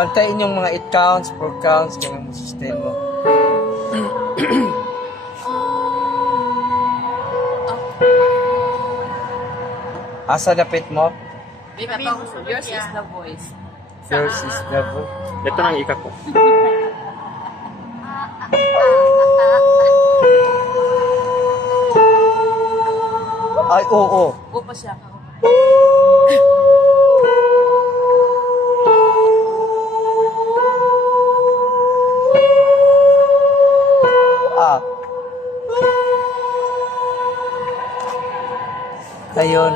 Pantayin yung mga 8 counts, 4 counts, kaya mo sustain mo. Asa dapit mo? Yours is the voice. Yours is the voice. Ito nang ika ko. Ay, oo. Oo pa siya. Ayun.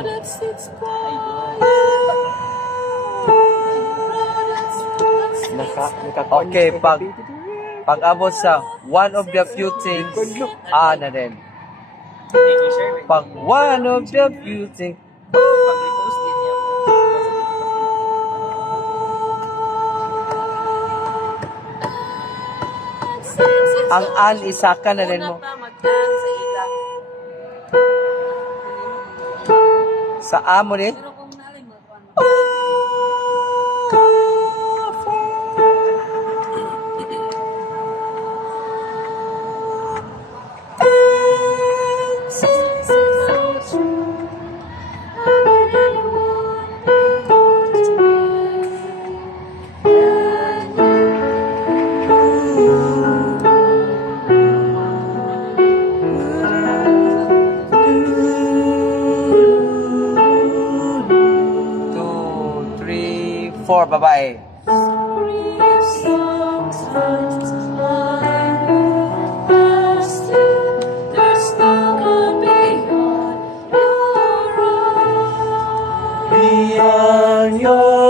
Okay, pag abot sa one of the few things, na din. Pag one of the few things, ang an isaka na din mo. Sa amo ni? For babae. Beyond your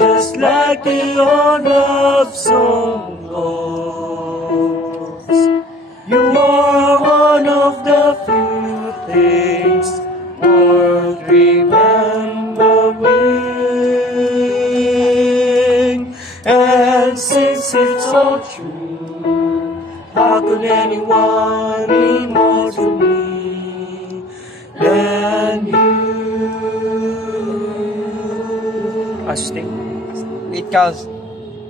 just like the old love song goes. You are one of the few things worth remembering. And since it's so true, how could anyone be more to me than you? Astig. It counts.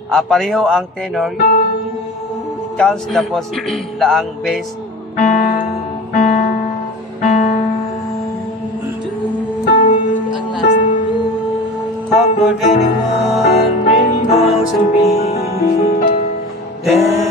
Pareho ang tenor. It counts tapos laang bass. Ang last. How could anyone be more to me than